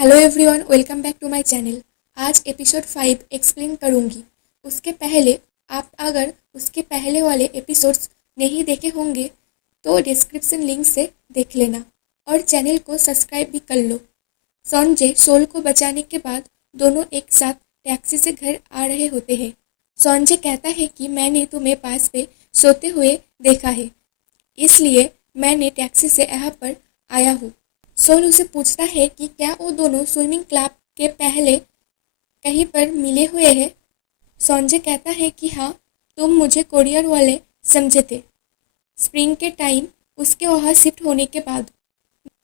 Hello everyone, welcome back to my channel. आज episode 5 explain करूंगी। उसके पहले आप अगर उसके पहले वाले एपिसोड्स नहीं देखे होंगे तो डिस्क्रिप्शन लिंक से देख लेना और चैनल को सब्सक्राइब भी कर लो। संजय सोल को बचाने के बाद दोनों एक साथ टैक्सी से घर आ रहे होते हैं। संजय कहता है कि मैंने तुम्हें पास पे सोते हुए देखा है, इसलिए मैंने टैक्सी से यहाँ पर आया हूँ। सोल उसे पूछता है कि क्या वो दोनों स्विमिंग क्लब के पहले कहीं पर मिले हुए हैं। संजय कहता है कि हाँ, तुम मुझे कोरियर वाले समझे थे। स्प्रिंग के टाइम उसके वहाँ शिफ्ट होने के बाद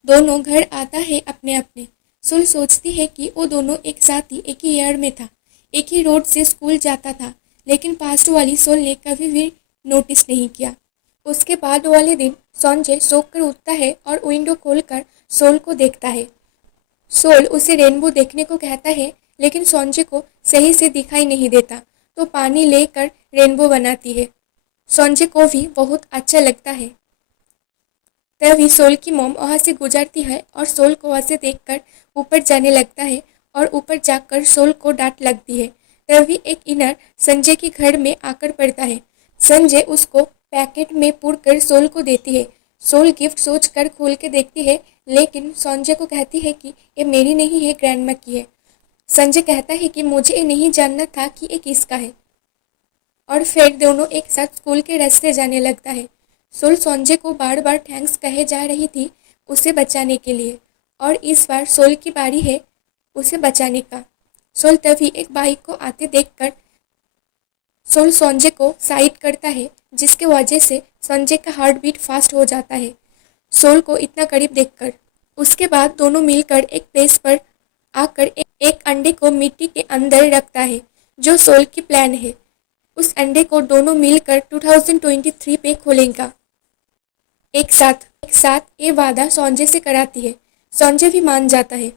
दोनों घर आता है अपने अपने। सोल सोचती है कि वो दोनों एक साथ ही एक ही ईयर में था, एक ही रोड से स्कूल जाता था, लेकिन पास्ट वाली सोल ने कभी भी नोटिस नहीं किया। उसके बाद वाले दिन संजय सोच कर उठता है और विंडो खोलकर सोल को देखता है। सोल उसे रेनबो देखने को कहता है, लेकिन संजय को सही से दिखाई नहीं देता, तो पानी लेकर रेनबो बनाती है। संजय को भी बहुत अच्छा लगता है। तभी सोल की मॉम वहाँ से गुजरती है और सोल को वहाँ से देखकर ऊपर जाने लगता है और ऊपर जाकर सोल को डांट लगती है। तभी एक इनर संजय के घर में आकर पड़ता है। संजय उसको पैकेट में पूरकर सोल को देती है। सोल गिफ्ट सोचकर खोल के देखती है, लेकिन संजय को कहती है कि ये मेरी नहीं है, ग्रैंडमा की है। संजय कहता है कि मुझे ये नहीं जानना था कि ये किसका है, और फिर दोनों एक साथ स्कूल के रास्ते जाने लगता है। सोल संजय को बार बार थैंक्स कहे जा रही थी उसे बचाने के लिए, और इस बार सोल की बारी है उसे बचाने का। सोल तभी एक बाइक को आते देखकर सोल संजय को साइड करता है, जिसके वजह से संजय का हार्ट बीट फास्ट हो जाता है सोल को इतना करीब देखकर। उसके बाद दोनों मिलकर एक प्लेस पर आकर एक अंडे को मिट्टी के अंदर रखता है, जो सोल की प्लान है। उस अंडे को दोनों मिलकर 2023 पे खोलेगा। एक साथ ये वादा संजय से कराती है। संजय भी मान जाता है।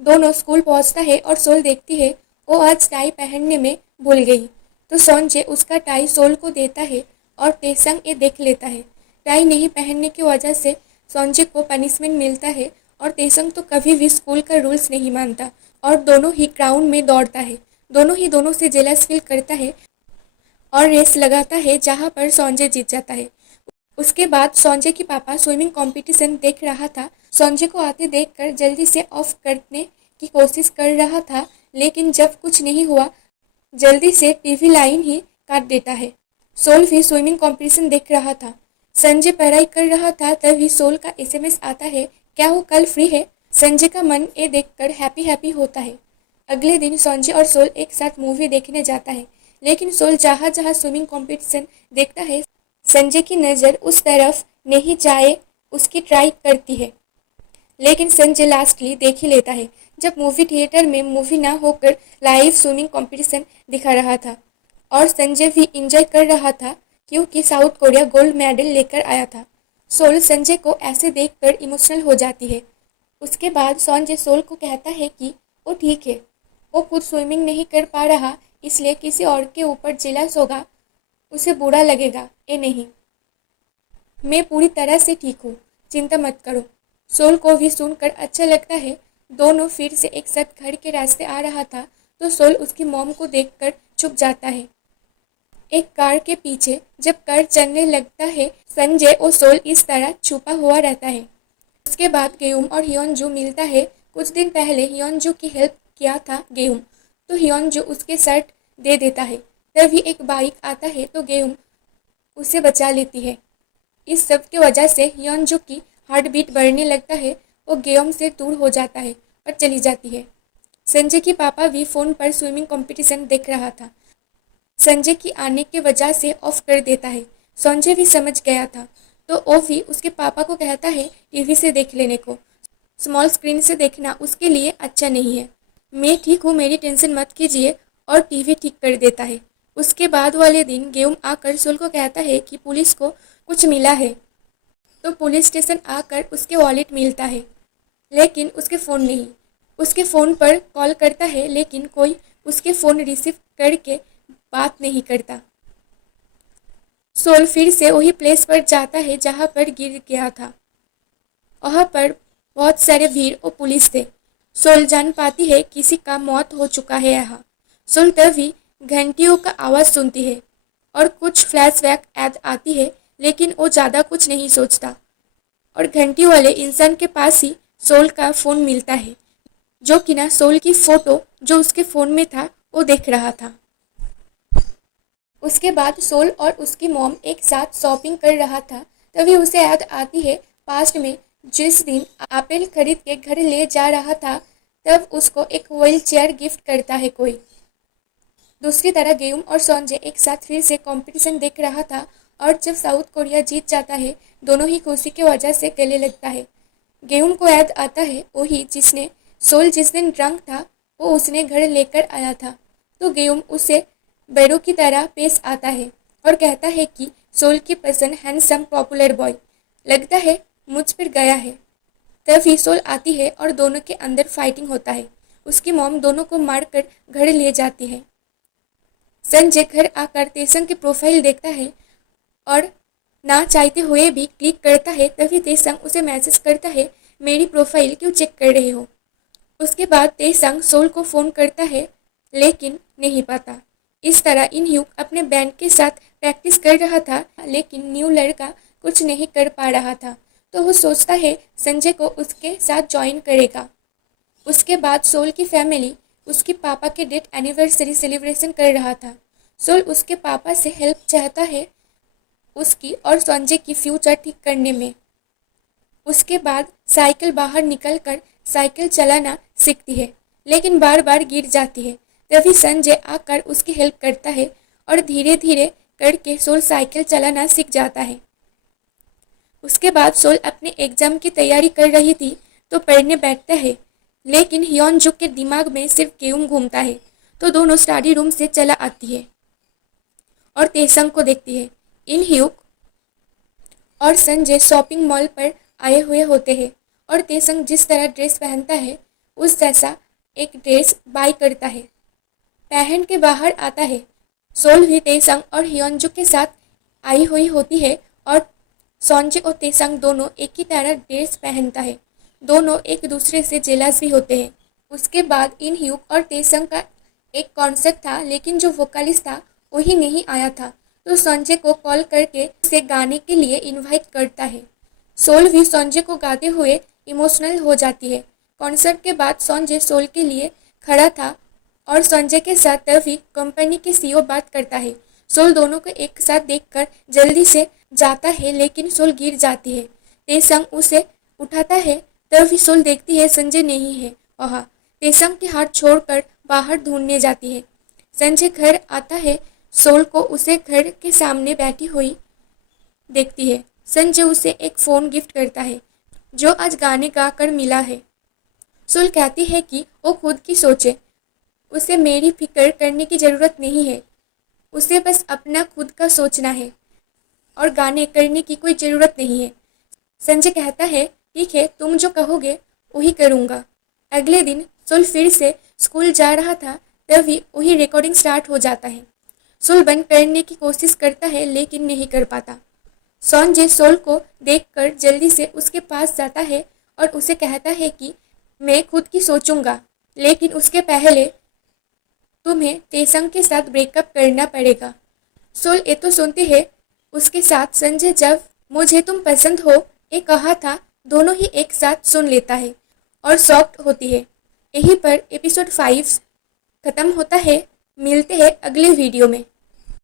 दोनों स्कूल पहुंचता है और सोल देखती है वो आज टाई पहनने में भूल गई, तो संजय उसका टाई सोल को देता है और तेसंग ये देख लेता है। टाई नहीं पहनने की वजह से संजय को पनिशमेंट मिलता है, और तेसंग तो कभी भी स्कूल का रूल्स नहीं मानता और दोनों ही ग्राउंड में दौड़ता है। दोनों से जेलस फील करता है और रेस लगाता है, जहां पर संजय जीत जाता है। उसके बाद संजय की पापा स्विमिंग कंपटीशन देख रहा था। संजय को आते देखकर जल्दी से ऑफ करने की कोशिश कर रहा था, लेकिन जब कुछ नहीं हुआ जल्दी से टीवी लाइन ही काट देता है। सोल भी स्विमिंग कंपटीशन देख रहा था। संजय पढ़ाई कर रहा था, तभी सोल का एसएमएस आता है, क्या वो कल फ्री है। संजय का मन ये देखकर हैप्पी हैप्पी होता है। अगले दिन संजय और सोल एक साथ मूवी देखने जाता है, लेकिन सोल जहाँ जहाँ स्विमिंग कंपटीशन देखता है संजय की नज़र उस तरफ नहीं जाए उसकी ट्राई करती है, लेकिन संजय लास्टली देख ही लेता है, जब मूवी थिएटर में मूवी ना होकर लाइव स्विमिंग कंपटीशन दिखा रहा था। और संजय भी इंजॉय कर रहा था, क्योंकि साउथ कोरिया गोल्ड मेडल लेकर आया था। सोल संजय को ऐसे देखकर इमोशनल हो जाती है। उसके बाद संजय सोल को कहता है कि वो ठीक है, वो खुद स्विमिंग नहीं कर पा रहा, इसलिए किसी और के ऊपर जेलस होगा, उसे बुरा लगेगा। ये नहीं, मैं पूरी तरह से ठीक हूँ, चिंता मत करो। सोल को भी सुनकर अच्छा लगता है। दोनों फिर से एक साथ घर के रास्ते आ रहा था, तो सोल उसकी मॉम को देखकर चुप जाता है। एक कार के पीछे जब कार चलने लगता है, संजय और सोल इस तरह छुपा हुआ रहता है। उसके बाद गेहूम और हियोनजू मिलता है। कुछ दिन पहले हियोनजू की हेल्प किया था गेहूम, तो हियोनजू उसके शर्ट दे देता है। तभी एक बाइक आता है, तो गेहूम उसे बचा लेती है। इस सब की वजह से हियोनजू की हार्ट बीट बढ़ने लगता है। वो गेम से दूर हो जाता है और चली जाती है। संजय की पापा भी फोन पर स्विमिंग कंपटीशन देख रहा था। संजय की आने की वजह से ऑफ कर देता है। संजय भी समझ गया था, तो वो भी उसके पापा को कहता है टीवी से देख लेने को। स्मॉल स्क्रीन से देखना उसके लिए अच्छा नहीं है। मैं ठीक हूँ, मेरी टेंशन मत कीजिए, और टीवी ठीक कर देता है। उसके बाद वाले दिन गेम आकर सोल को कहता है कि पुलिस को कुछ मिला है, तो पुलिस स्टेशन आकर उसके वॉलेट मिलता है, लेकिन उसके फ़ोन नहीं। उसके फ़ोन पर कॉल करता है, लेकिन कोई उसके फ़ोन रिसीव करके बात नहीं करता। सोल फिर से वही प्लेस पर जाता है जहाँ पर गिर गया था। वहाँ पर बहुत सारे भीड़ और पुलिस थे। सोल जान पाती है किसी का मौत हो चुका है यहाँ। सोल तभी घंटियों का आवाज़ सुनती है और कुछ फ्लैशबैक याद आती है, लेकिन वो ज़्यादा कुछ नहीं सोचता। और घंटी वाले इंसान के पास ही सोल का फ़ोन मिलता है, जो कि ना सोल की फ़ोटो जो उसके फ़ोन में था वो देख रहा था। उसके बाद सोल और उसकी मॉम एक साथ शॉपिंग कर रहा था। तभी उसे याद आती है पास्ट में जिस दिन एप्पल खरीद के घर ले जा रहा था, तब उसको एक व्हील चेयर गिफ्ट करता है कोई। दूसरी तरह गेयूम और संजय एक साथ फिर से कंपटीशन देख रहा था, और जब साउथ कोरिया जीत जाता है दोनों ही खुशी की वजह से गले लगता है। गेयूम को याद आता है वही जिसने सोल जिस दिन ड्रंक था वो उसने घर लेकर आया था। तो गेयूम उसे बैरो की तरह पेश आता है और कहता है कि सोल की पसंद हैंडसम पॉपुलर बॉय लगता है मुझ पर गया है। तभी सोल आती है और दोनों के अंदर फाइटिंग होता है। उसकी मॉम दोनों को मारकर घर ले जाती है। संजय घर आकर तेसंग की प्रोफाइल देखता है और ना चाहते हुए भी क्लिक करता है। तभी तेसंग उसे मैसेज करता है, मेरी प्रोफाइल क्यों चेक कर रहे हो। उसके बाद तेसंग सोल को फ़ोन करता है, लेकिन नहीं पाता। इस तरह इन ह्यूक अपने बैंड के साथ प्रैक्टिस कर रहा था, लेकिन न्यू लड़का कुछ नहीं कर पा रहा था। तो वो सोचता है संजय को उसके साथ ज्वाइन करेगा। उसके बाद सोल की फैमिली उसके पापा के डेथ एनिवर्सरी सेलिब्रेशन कर रहा था। सोल उसके पापा से हेल्प चाहता है उसकी और संजय की फ्यूचर ठीक करने में। उसके बाद साइकिल बाहर निकलकर साइकिल चलाना सीखती है, लेकिन बार बार गिर जाती है। तभी संजय आकर उसकी हेल्प करता है और धीरे धीरे करके सोल साइकिल चलाना सीख जाता है। उसके बाद सोल अपने एग्जाम की तैयारी कर रही थी तो पढ़ने बैठता है, लेकिन हियोनजुक के दिमाग में सिर्फ गेयूम घूमता है। तो दोनों स्टडी रूम से चला आती है और तेसंग को देखती है। इन ह्यूक और संजय शॉपिंग मॉल पर आए हुए होते हैं और तेसंग जिस तरह ड्रेस पहनता है उस जैसा एक ड्रेस बाय करता है, पहन के बाहर आता है। सोल भी तेसंग और हियोनजुक के साथ आई हुई होती है और संजय और तेसंग दोनों एक ही तरह ड्रेस पहनता है। दोनों एक दूसरे से जेलस भी होते हैं। उसके बाद इन ह्यूक और तेसंग का एक कॉन्सर्ट था, लेकिन जो वोकलिस्ट था वही नहीं आया था। तो संजय को कॉल करके उसे गाने के लिए इनवाइट करता है। सोल भी संजय को गाते हुए इमोशनल हो जाती है। कॉन्सर्ट के बाद संजय सोल के लिए खड़ा था और संजय के साथ तभी कंपनी के सीईओ बात करता है। सोल दोनों को एक साथ देखकर जल्दी से जाता है, लेकिन सोल गिर जाती है। तेसंग उसे उठाता है, तभी सोल देखती है संजय नहीं है वहाँ। तेसंग के हाथ छोड़कर बाहर ढूंढने जाती है। संजय घर आता है, सोल को उसे घर के सामने बैठी हुई देखती है। संजय उसे एक फ़ोन गिफ्ट करता है जो आज गाने गा कर मिला है। सोल कहती है कि वो खुद की सोचे, उसे मेरी फिक्र करने की ज़रूरत नहीं है, उसे बस अपना खुद का सोचना है और गाने करने की कोई ज़रूरत नहीं है। संजय कहता है, ठीक है, तुम जो कहोगे वही करूँगा। अगले दिन सोल फिर से स्कूल जा रहा था, तभी वही रिकॉर्डिंग स्टार्ट हो जाता है। सोल बंद करने की कोशिश करता है, लेकिन नहीं कर पाता। संजय सोल को देखकर जल्दी से उसके पास जाता है और उसे कहता है कि मैं खुद की सोचूंगा, लेकिन उसके पहले तुम्हें तेसंग के साथ ब्रेकअप करना पड़ेगा। सोल ये तो सुनते हैं। उसके साथ संजय जब मुझे तुम पसंद हो ये कहा था, दोनों ही एक साथ सुन लेता है और शॉक्ड होती है। यहीं पर एपिसोड 5 खत्म होता है। मिलते हैं अगले वीडियो में।